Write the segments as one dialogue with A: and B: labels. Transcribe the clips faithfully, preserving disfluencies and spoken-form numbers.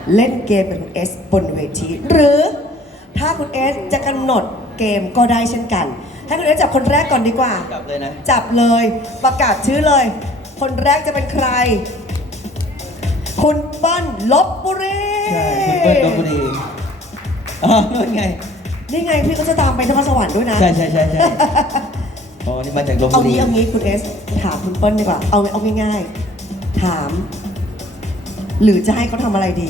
A: เล่นเกมกับคุณเอสบนเวทีหรือถ้าคุณเอสจะกำหนดเกมก็ได้เช่นกันให้คุณเอสจับคนแรกก่อนดีกว่า
B: จับเลยนะ
A: จับเลยประกาศชื่อเลย คนแรกจะเป็นใครคุณเปิ้ลลพบุรี
B: ใช่คุณเปิ้ลลพบุรีอ๋อนั่นไง
A: นี่ไงพี่ก็จะตามไปนครสวรรค์ด้วยนะ
B: ใช่ใช่ใช่ใช่อ๋อนี่มาจากลพบุรี
A: เอางี้เอางี้คุณเอสถามคุณเปิ้ลดีกว่าเอาเอาง่ายๆถามหรือจะให้เขาทำอะไรดี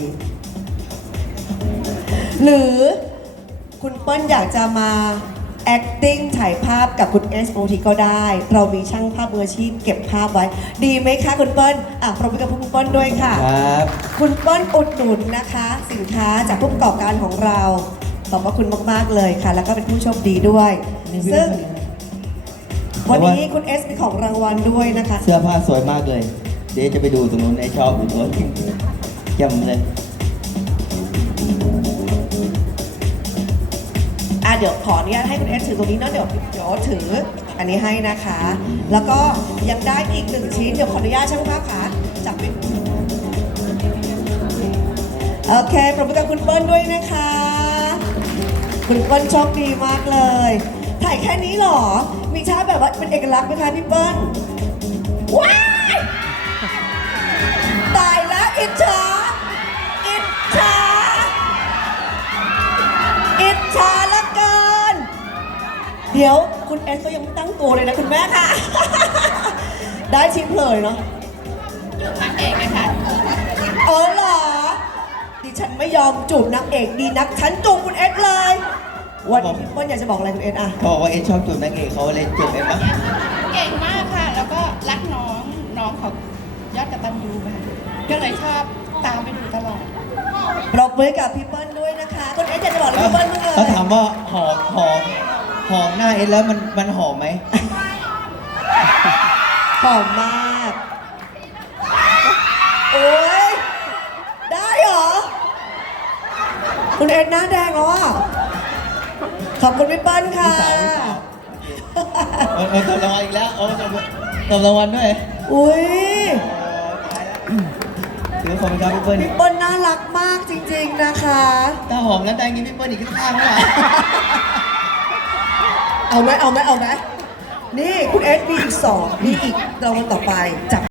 A: หรือคุณเปิ้ลอยากจะมา acting ถ่ายภาพกับคุณเอสโอทีก็ได้เรามีช่างภาพมืออาชีพเก็บภาพไว้ดีไหมคะคุณเปิ้ลอ่ะปรบมือกับคุณเปิ้ลด้วยค่ะ
B: ครับ
A: คุณเปิ้ลอุดหนุนนะคะสินค้าจากผู้ประกอบการของเราขอบพระคุณมากๆเลยค่ะแล้วก็เป็นผู้โชคดีด้วยซึ่งวันนี้คุณเอสมีของรางวัลด้วยนะคะ
B: เสื้อผ้าสวยมากเลยเดี๋ยวจะไปดูตรงนู้นไอ้ชอบอยู่ตรงนู้นเยี่ยมเลย
A: อ่ะเดี๋ยวขออนุญาตให้คุณเอสถือตรงนี้เนาะเดี๋ยวเดี๋ยวถืออันนี้ให้นะคะ แล้วก็ยังได้อีกหนึ่งชิ้นเดี๋ยวขออนุญาตช่างภาพค่ะจับไปโอเคปรบมือกับคุณเปิ้ลด้วยนะคะคุณเปิ้ลโชคดีมากเลยถ่ายแค่นี้หรอมีช้าแบบว่าเป็นเอกลักษณ์ไหมคะพี่เปิ้ลว้ายตายแล้วอิจฉาอิจฉาอิจฉาละเกินเดี๋ยวคุณเอสก็ยังไม่ตั้งตัวเลยนะคุณแม่ค่ะ ได้ชิ้นเลยเนาะ
C: จูบนางเอกนะคะ
A: เออเหรอดิฉันไม่ยอมจูบนางเอกดีนักฉันจูบคุณเอสเลยวันนี้พี่เปิ้ลอยากจะบอกอะไรคุณเอสอ่ะ
B: บอกว่าเอสชอบจูบนางเอกเขาเลยจูบเอสปะ
C: เก่งมากค่ะแล้วก็รักน้องน้องเขายอดกตัญญูค่ะก็เลยชอบตามไปดูตลอด
A: ปรบมือกับพี่เปิ้ลด้วยนะคะคุณเอสอยากจะบอกอะไรพี่เปิ้ลบ้างเลย
B: เขาถามว่าหอมหอมหอมหน้าเอสแล้วมันมันหอมไหม
A: หอมมากโอ้ยได้เหรอคุณเอสหน้าแดงแล้วอ่ะขอบคุณพี่เปิ้ลค่ะ
B: โอ้โหตบรางวัลอีกแล้วโอ้ตบตบรางวัลด้วย
A: อุ้ย
B: ถือของพี่พี่เปิ้ล
A: พี่เปิ้ลน่ารักมากจริงๆนะคะ
B: ถ้าหอมแล้วแต่งงี้พี่เปิ้ลอีกข้างๆไม่ไหว
A: เอาไหมเอาไหมเอาไหมนี่คุณเอสมีอีกสองมีอีกรางวัลต่อไปจับ